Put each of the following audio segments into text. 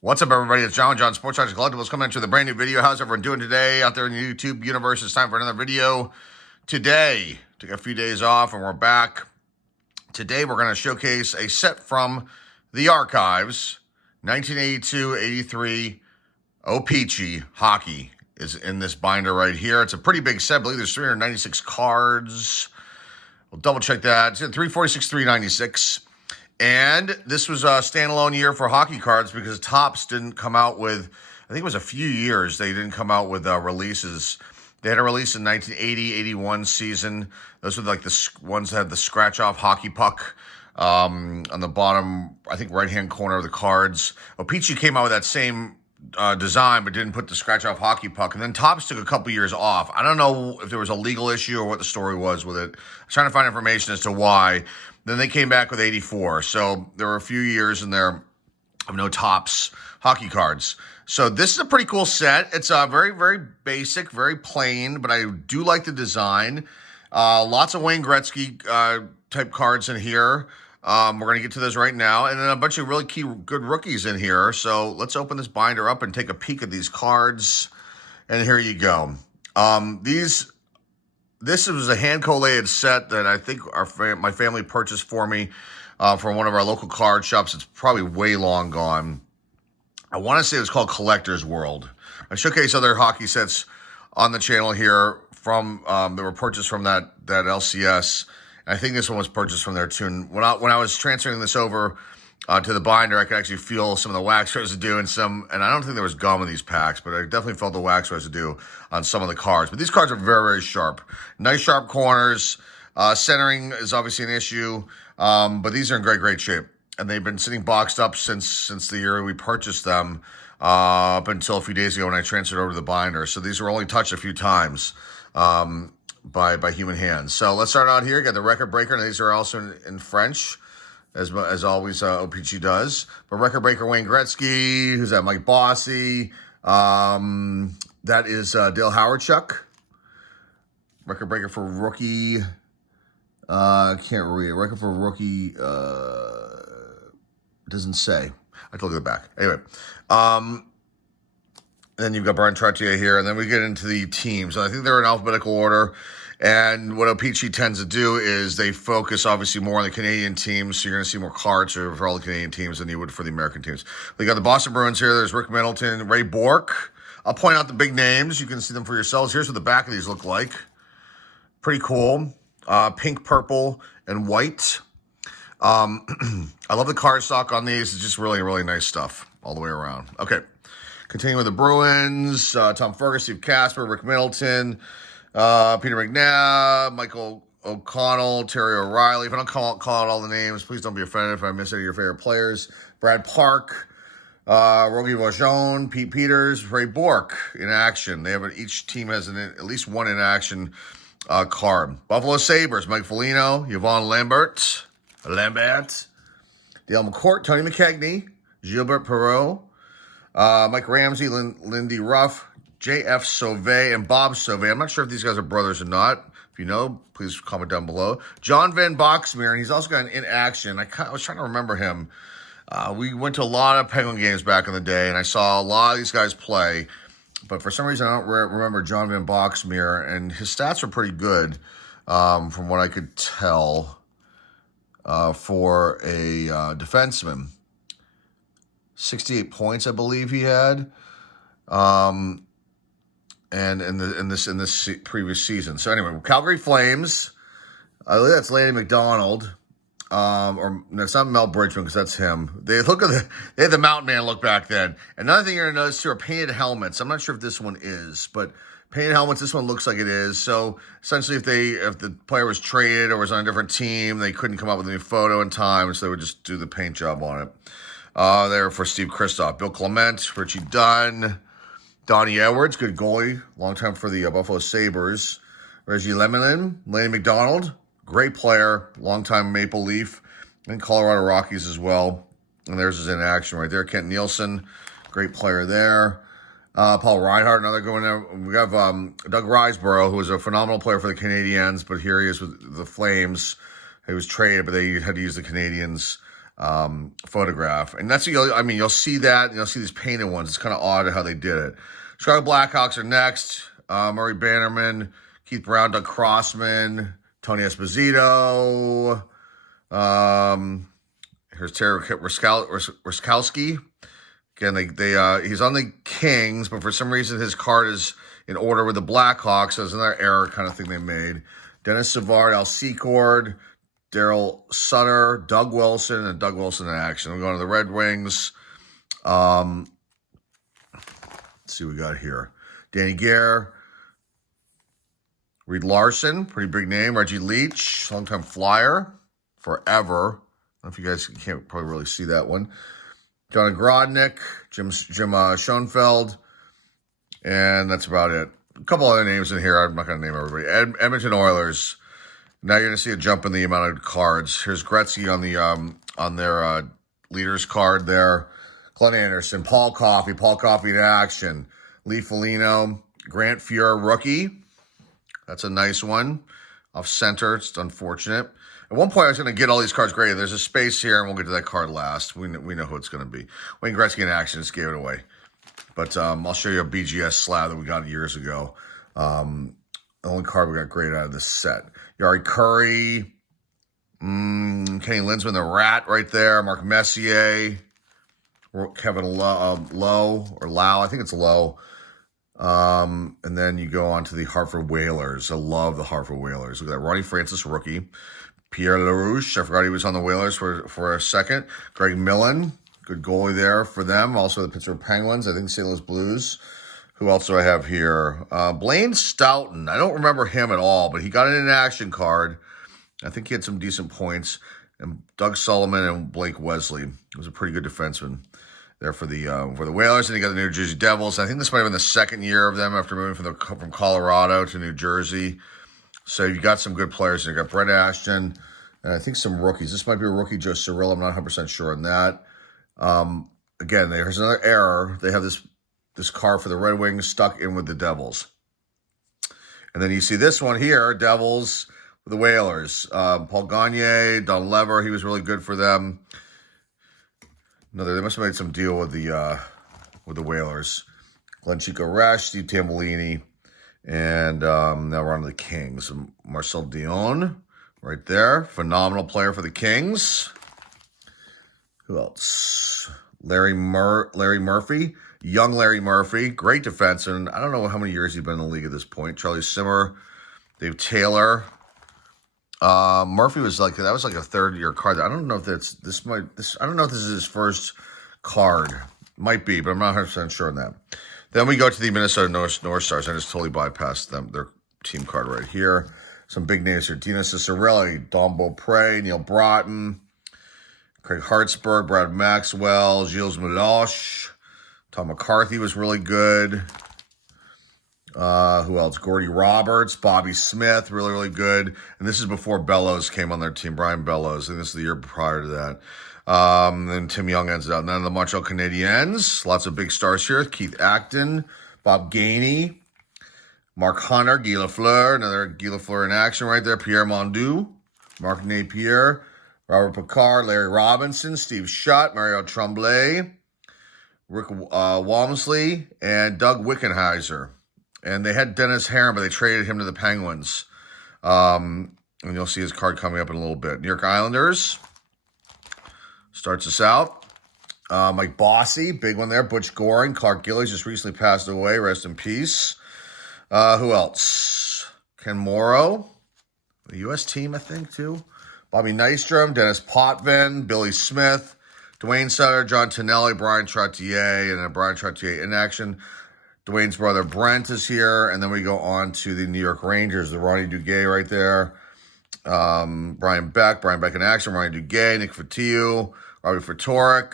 What's up, everybody? It's John Sports Arts Collectibles coming at you with a brand new video. How's everyone doing today out there in the YouTube universe? It's time for another video. Today, took a few days off and we're back. Today, we're going to showcase a set from the archives. 1982-83 O-Pee-Chee hockey is in this binder right here. It's a pretty big set. I believe there's 396 cards. We'll double check that. It's 346, 396. And this was a standalone year for hockey cards because Topps didn't come out with, I think it was a few years, they didn't come out with releases. They had a release in 1980-81 season. Those were like the ones that had the scratch-off hockey puck on the bottom, I think, right-hand corner of the cards. O-Pee-Chee came out with that same design, but didn't put the scratch-off hockey puck. And then Topps took a couple years off. I don't know if there was a legal issue or what the story was with it. I was trying to find information as to why. Then they came back with 84. So there were a few years in there of no Topps hockey cards. So this is a pretty cool set. It's very, very basic, very plain, but I do like the design. Lots of Wayne Gretzky type cards in here. We're going to get to those right now. And then a bunch of really good rookies in here. So let's open this binder up and take a peek at these cards. And here you go. This was a hand-collated set that I think my family purchased for me from one of our local card shops. It's probably way long gone. I want to say it was called Collector's World. I showcase other hockey sets on the channel here from that were purchased from that LCS. And I think this one was purchased from there too. And when I was transferring this over to the binder, I could actually feel some of the wax residue and I don't think there was gum in these packs, but I definitely felt the wax residue on some of the cards. But these cards are very, very sharp. Nice sharp corners. Centering is obviously an issue, but these are in great, great shape. And they've been sitting boxed up since the year we purchased them, up until a few days ago when I transferred over to the binder. So these were only touched a few times by human hands. So let's start out here. Got the record breaker, and these are also in French. As always, O-Pee-Chee does. But record breaker Wayne Gretzky, who's that? Mike Bossy. That is Dale Howardchuk. Record breaker for rookie. Can't read. Record for rookie. Doesn't say. I told you the back. Anyway. Then you've got Brian Trottier here, and then we get into the teams. I think they're in alphabetical order. And what O-Pee-Chee tends to do is they focus obviously more on the Canadian teams, so you're going to see more cards for all the Canadian teams than you would for the American teams. We got the Boston Bruins here. There's Rick Middleton, Ray Bourque. I'll point out the big names. You can see them for yourselves. Here's what the back of these look like. Pretty cool. Pink, purple, and white. I love the cardstock on these. It's just really, really nice stuff all the way around. Okay. Continuing with the Bruins, Tom Ferguson, Steve Casper, Rick Middleton, Peter McNabb, Michael O'Connell, Terry O'Reilly. If I don't call out all the names, please don't be offended if I miss any of your favorite players. Brad Park, Rogie Vaughn, Pete Peters, Ray Bourque in action. Each team has at least one in action card. Buffalo Sabres, Mike Foligno, Yvonne Lambert, Dale McCourt, Tony McKegney, Gilbert Perreault, Mike Ramsey, Lindy Ruff, J.F. Sauvé, and Bob Sauvé. I'm not sure if these guys are brothers or not. If you know, please comment down below. John Van Boxmeer, and he's also got an in action. I was trying to remember him. We went to a lot of Penguin games back in the day, and I saw a lot of these guys play. But for some reason, I don't remember John Van Boxmeer, and his stats were pretty good from what I could tell for a defenseman. 68 points, I believe he had. And in this previous season. So anyway, Calgary Flames. I believe that's Lanny McDonald. Or no, it's not Mel Bridgman because that's him. They had the Mountain Man look back then. Another thing you're gonna notice too are painted helmets. I'm not sure if this one is, but painted helmets. This one looks like it is. So essentially, if the player was traded or was on a different team, they couldn't come up with a new photo in time, so they would just do the paint job on it. There for Steve Kristoff, Bill Clement, Richie Dunn. Donnie Edwards, good goalie, long time for the Buffalo Sabres. Reggie Lemelin, Lanny McDonald, great player, long time Maple Leaf, and Colorado Rockies as well. And there's his in action right there. Kent Nielsen, great player there. Paul Reinhardt, another going there. We have Doug Riseborough, who was a phenomenal player for the Canadiens, but here he is with the Flames. He was traded, but they had to use the Canadiens photograph. And that's, you'll see that, and you'll see these painted ones. It's kind of odd how they did it. Chicago Blackhawks are next. Murray Bannerman, Keith Brown, Doug Crossman, Tony Esposito. Here's Terry Ruskowski. Again, he's on the Kings, but for some reason his card is in order with the Blackhawks. So it's another error kind of thing they made. Dennis Savard, Al Secord, Daryl Sutter, Doug Wilson, and Doug Wilson in action. We're going to the Red Wings. Let's see what we got here. Danny Gare, Reed Larson, pretty big name. Reggie Leach, longtime Flyer, forever. I don't know if you guys can't probably really see that one. John Grodnick, Jim Schoenfeld, and that's about it. A couple other names in here. I'm not going to name everybody. Edmonton Oilers. Now you're going to see a jump in the amount of cards. Here's Gretzky on their leaders card there. Glenn Anderson, Paul Coffey in action. Lee Foligno, Grant Fuhr, rookie. That's a nice one. Off center, it's unfortunate. At one point, I was going to get all these cards graded. There's a space here, and we'll get to that card last. We know who it's going to be. Wayne Gretzky in action, just gave it away. But I'll show you a BGS slab that we got years ago. The only card we got graded out of this set. Yari Curry, Kenny Linsman, the Rat right there. Mark Messier, Kevin Lowe, I think it's Lowe. And then you go on to the Hartford Whalers. I love the Hartford Whalers. Look at that. Ronnie Francis, rookie. Pierre LaRouche, I forgot he was on the Whalers for a second. Greg Millen, good goalie there for them. Also the Pittsburgh Penguins, I think St. Louis Blues. Who else do I have here? Blaine Stoughton. I don't remember him at all, but he got an action card. I think he had some decent points. And Doug Sullivan and Blake Wesley. He was a pretty good defenseman there for the Whalers. And you got the New Jersey Devils. I think this might have been the second year of them after moving from Colorado to New Jersey. So you got some good players. You got Brett Ashton, and I think some rookies. This might be a rookie, Joe Cirillo. I'm not 100% sure on that. Again, there's another error. They have this card for the Red Wings stuck in with the Devils. And then you see this one here, Devils with the Whalers. Paul Gagne, Don Lever, he was really good for them. They must have made some deal with the Whalers. Glenn Chico Resch, Steve Tambellini. And now we're on to the Kings. Marcel Dion, right there. Phenomenal player for the Kings. Who else? Larry Murphy. Young Larry Murphy. Great defenseman. I don't know how many years he's been in the league at this point. Charlie Simmer. Dave Taylor. Murphy was like a third-year card. I don't know if I don't know if this is his first card. Might be, but I'm not 100% sure on that. Then we go to the Minnesota North Stars. I just totally bypassed them. Their team card right here. Some big names here. Dina Ciccarelli, Don Beaupre, Neil Broughton, Craig Hartsburg, Brad Maxwell, Gilles Meloche. Tom McCarthy was really good. Who else? Gordy Roberts, Bobby Smith, really, really good. And this is before Bellows came on their team, Brian Bellows. And this is the year prior to that. Then Tim Young ends up. None of the Montreal Canadiens. Lots of big stars here. Keith Acton, Bob Gainey, Mark Hunter, Guy Lafleur. Another Guy Lafleur in action right there. Pierre Mondu, Marc Napier, Robert Picard, Larry Robinson, Steve Shutt, Mario Tremblay, Rick Walmsley, and Doug Wickenheiser. And they had Dennis Herron, but they traded him to the Penguins. And you'll see his card coming up in a little bit. New York Islanders starts us out. Mike Bossy, big one there. Butch Goring, Clark Gillies just recently passed away. Rest in peace. Who else? Ken Morrow, the U.S. team, I think, too. Bobby Nystrom, Dennis Potvin, Billy Smith, Dwayne Sutter, John Tonelli, Brian Trottier, and then Brian Trottier in action. Dwayne's brother Brent is here, and then we go on to the New York Rangers, the Ronnie Duguay right there. Brian Beck in action, Ronnie Duguay, Nick Fotiu, Robbie Fatorik,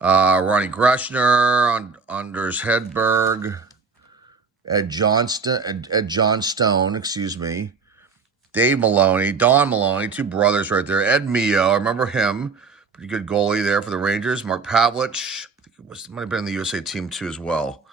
Ronnie Greshner, Anders Hedberg, Ed Johnstone, Dave Maloney, Don Maloney, two brothers right there. Ed Mio, I remember him, pretty good goalie there for the Rangers. Mark Pavlich, I think might have been in the USA team too as well.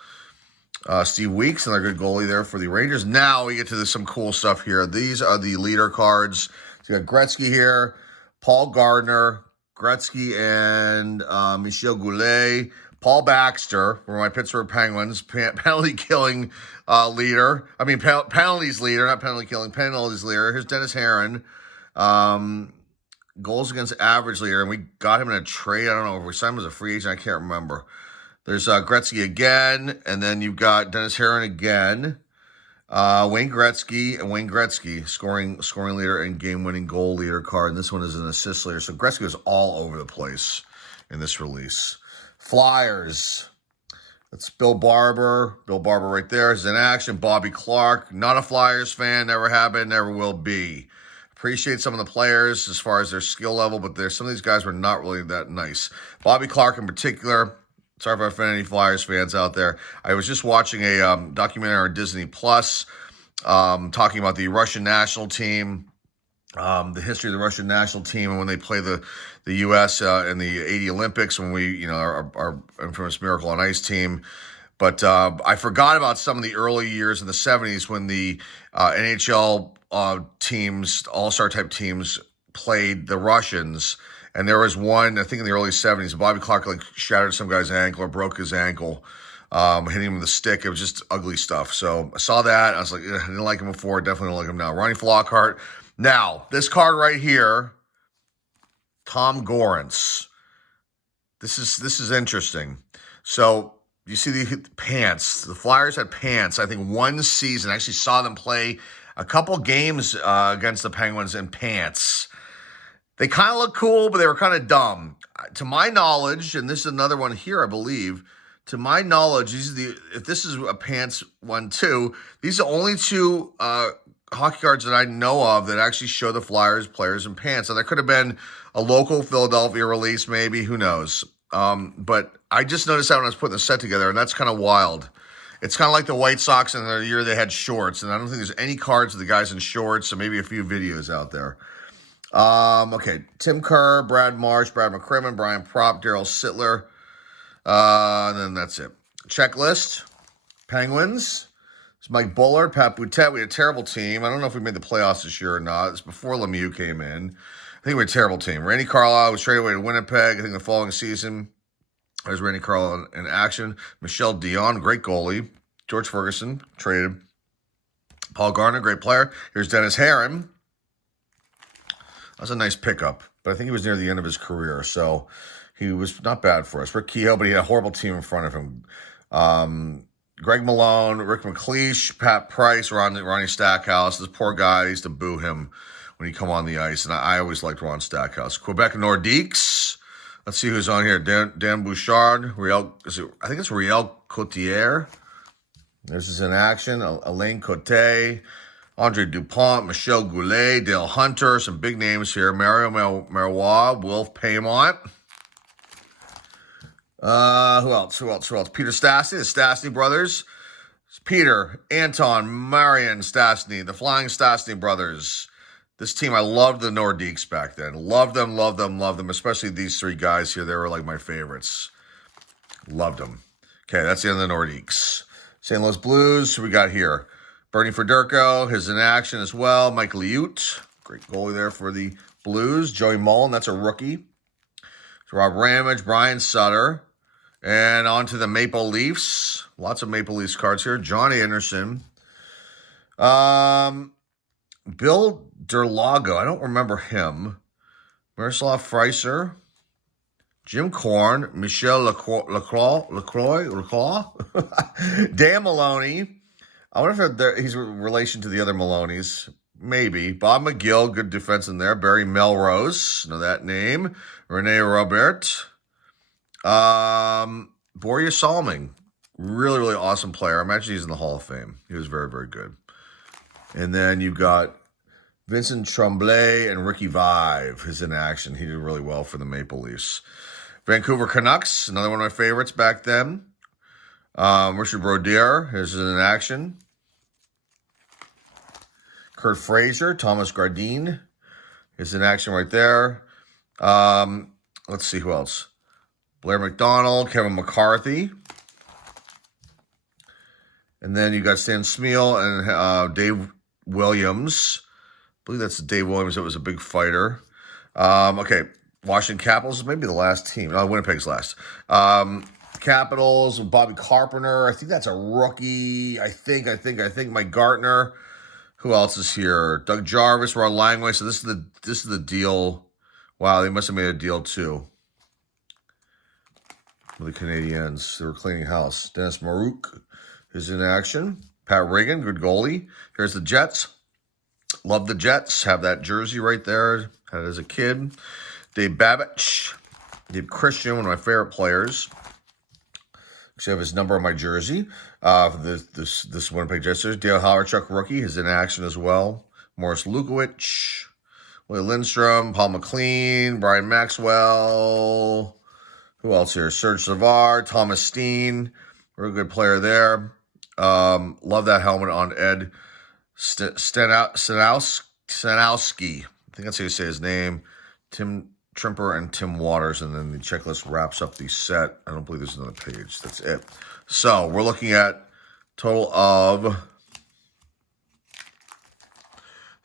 Steve Weeks, another good goalie there for the Rangers. Now we get to some cool stuff here. These are the leader cards. So you got Gretzky here, Paul Gardner, Gretzky and Michel Goulet. Paul Baxter, for my Pittsburgh Penguins, penalty killing leader. I mean, penalties leader, not penalty killing, penalties leader. Here's Dennis Herron. Goals against average leader, and we got him in a trade. I don't know if we signed him as a free agent. I can't remember. There's Gretzky again, and then you've got Dennis Herron again. Wayne Gretzky, scoring leader and game-winning goal leader card. And this one is an assist leader. So Gretzky was all over the place in this release. Flyers. That's Bill Barber. Bill Barber right there is in action. Bobby Clark, not a Flyers fan, never have been, never will be. Appreciate some of the players as far as their skill level, but some of these guys were not really that nice. Bobby Clark in particular. Sorry if I offend any Flyers fans out there. I was just watching a documentary on Disney Plus talking about the Russian national team, the history of the Russian national team, and when they play the U.S. In the '80 Olympics, when we, our infamous Miracle on Ice team. But I forgot about some of the early years in the '70s when the NHL teams, all-star type teams, played the Russians. And there was one, I think in the early 70s, Bobby Clark shattered some guy's ankle or broke his ankle, hitting him with a stick. It was just ugly stuff. So I saw that. I was like, I didn't like him before. Definitely don't like him now. Ronnie Flockhart. Now, this card right here, Tom Gorance. This is interesting. So you see the pants. The Flyers had pants. I think one season. I actually saw them play a couple games against the Penguins in pants. They kind of look cool, but they were kind of dumb. To my knowledge, and this is another one here, I believe, to my knowledge, if this is a pants one too, these are only two hockey cards that I know of that actually show the Flyers players in pants. And there could have been a local Philadelphia release, maybe, who knows. But I just noticed that when I was putting the set together, and that's kind of wild. It's kind of like the White Sox in the year they had shorts, and I don't think there's any cards of the guys in shorts, so maybe a few videos out there. Okay, Tim Kerr, Brad Marsh, Brad McCrimmon, Brian Propp, Daryl Sittler, and then that's it. Checklist, Penguins. It's Mike Bullard, Pat Boutette. We had a terrible team. I don't know if we made the playoffs this year or not. It's before Lemieux came in. I think we had a terrible team. Randy Carlyle was traded away to Winnipeg. I think the following season, there's Randy Carlyle in action. Michel Dion, great goalie. George Ferguson, traded. Paul Gardner, great player. Here's Dennis Herron. That's a nice pickup, but I think he was near the end of his career, so he was not bad for us. Rick Kehoe, but he had a horrible team in front of him. Greg Malone, Rick McLeish, Pat Price, Ronnie Stackhouse. This poor guy, I used to boo him when he come on the ice, and I always liked Ron Stackhouse. Quebec Nordiques. Let's see who's on here. Dan Bouchard, I think it's Riel Cotier. This is in action. Alain Cote. Andre Dupont, Michel Goulet, Dale Hunter, some big names here. Mario Marois, Wilf Paymont. Who else? Peter Stastny, the Stastny brothers. Peter, Anton, Marian Stastny, the Flying Stastny brothers. This team, I loved the Nordiques back then. Loved them, especially these three guys here. They were like my favorites. Loved them. Okay, that's the end of the Nordiques. St. Louis Blues, who we got here? Bernie Federko is in action as well. Mike Liut, great goalie there for the Blues. Joey Mullen, that's a rookie. So Rob Ramage, Brian Sutter. And on to the Maple Leafs. Lots of Maple Leafs cards here. John Anderson. Bill Derlago, I don't remember him. Miroslav Freiser. Jim Korn. Michel Lacroix. Dan Maloney. I wonder if he's in relation to the other Maloney's. Maybe. Bob McGill, good defense in there. Barry Melrose, know that name. Rene Robert. Borja Salming, really, really awesome player. I imagine he's in the Hall of Fame. He was very, very good. And then you've got Vincent Tremblay and Ricky Vive is in action. He did really well for the Maple Leafs. Vancouver Canucks, another one of my favorites back then. Richard Brodeur is in action. Kurt Fraser, Thomas Gardine is in action right there. Let's see who else. Blair McDonald, Kevin McCarthy. And then you got Stan Smeal and Dave Williams. I believe that's Dave Williams that was a big fighter. Okay, Washington Capitals is maybe the last team. No, Winnipeg's last. Capitals, Bobby Carpenter. I think that's a rookie. I think Mike Gartner. Who else is here? Doug Jarvis, Ron Langway. So this is the deal. Wow, they must have made a deal too. The Canadiens, they were cleaning house. Dennis Marouk is in action. Pat Reagan, good goalie. Here's the Jets. Love the Jets. Have that jersey right there. Had it as a kid. Dave Babich. Dave Christian, one of my favorite players. Actually, I have his number on my jersey. This Winnipeg Jets jersey. Dale Hawerchuk, rookie, is in action as well. Morris Lukowicz. Willie Lindstrom. Paul McLean. Brian Maxwell. Who else here? Serge Savard, Thomas Steen, real good player there. Love that helmet on Ed Stanowski. I think that's how you say his name. Tim Trimper and Tim Waters, and then the checklist wraps up the set. I don't believe there's another page. That's it. So we're looking at total of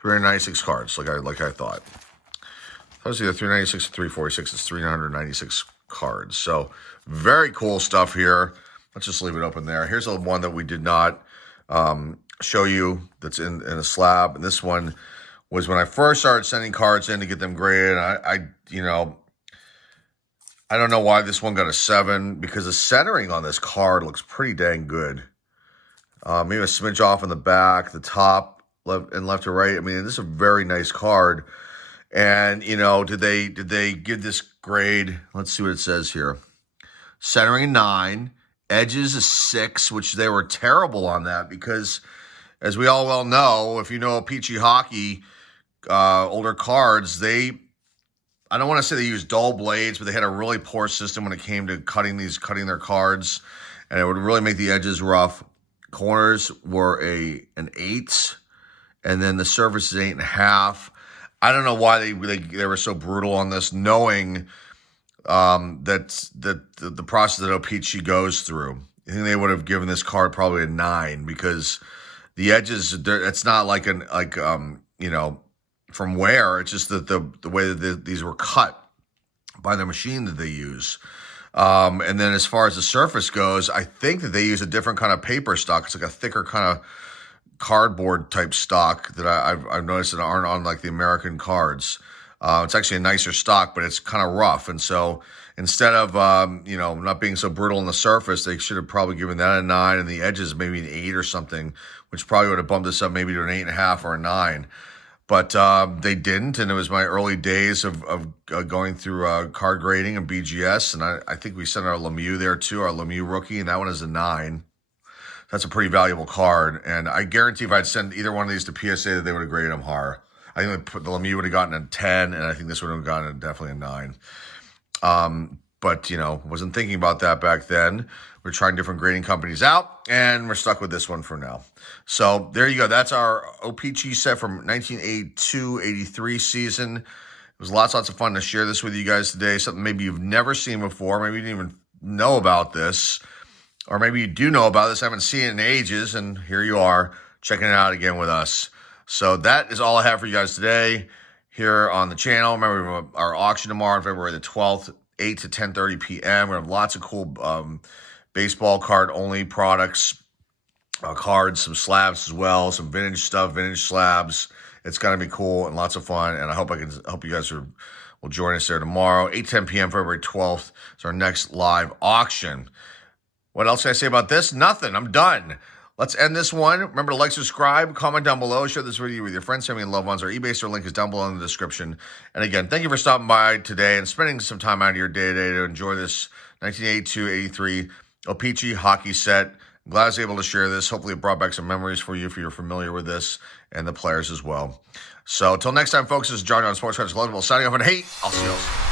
396 cards, like I thought. That was either 396 or 346. It's 396 cards. So very cool stuff here. Let's just leave it open there. Here's the one that we did not show you that's in a slab. And this one was when I first started sending cards in to get them graded. I don't know why this one got a 7, because the centering on this card looks pretty dang good. Maybe a smidge off in the back, the top, left to right. I mean, this is a very nice card. And, did they give this grade? Let's see what it says here. Centering a 9, edges a 6, which they were terrible on that because, as we all well know, if you know Peachy Hockey, older cards, I don't want to say they used dull blades, but they had a really poor system when it came to cutting their cards, and it would really make the edges rough. Corners were an 8, and then the surface is 8.5. I don't know why they were so brutal on this, knowing that the process that O-Pee-Chee goes through. I think they would have given this card probably a 9, because the edges, it's not from wear. It's just that the way that these were cut by the machine that they use. And then as far as the surface goes, I think that they use a different kind of paper stock. It's like a thicker kind of cardboard type stock that I've noticed that aren't on like the American cards. It's actually a nicer stock, but it's kind of rough. And so instead of, not being so brutal on the surface, they should have probably given that a 9, and the edges maybe an 8 or something, which probably would have bumped this up maybe to an 8.5 or a 9. But they didn't, and it was my early days of going through card grading and BGS, and I think we sent our Lemieux there too, our Lemieux rookie, and that one is a 9. That's a pretty valuable card, and I guarantee if I'd send either one of these to PSA that they would have graded them higher. I think the Lemieux would have gotten a 10, and I think this would have gotten definitely a 9. But, wasn't thinking about that back then. We're trying different grading companies out, and we're stuck with this one for now. So there you go. That's our O-Pee-Chee set from 1982-83 season. It was lots of fun to share this with you guys today. Something maybe you've never seen before. Maybe you didn't even know about this. Or maybe you do know about this, haven't seen it in ages, and here you are checking it out again with us. So that is all I have for you guys today here on the channel. Remember, we have our auction tomorrow on February the 12th, 8 to 10:30 p.m. We have lots of cool baseball card-only products, cards, some slabs as well, some vintage stuff, vintage slabs. It's going to be cool and lots of fun, and I hope you guys will join us there tomorrow, 8-10 p.m. February 12th. It's our next live auction. What else can I say about this? Nothing. I'm done. Let's end this one. Remember to like, subscribe, comment down below, share this video with your friends, family, and loved ones. Our eBay store link is down below in the description. And again, thank you for stopping by today and spending some time out of your day-to-day to enjoy this 1982-83 O-Pee-Chee hockey set. I'm glad I was able to share this. Hopefully it brought back some memories for you if you're familiar with this, and the players as well. So until next time, folks, this is John Sports Cards Collectibles signing off, and hey, I'll see you all soon.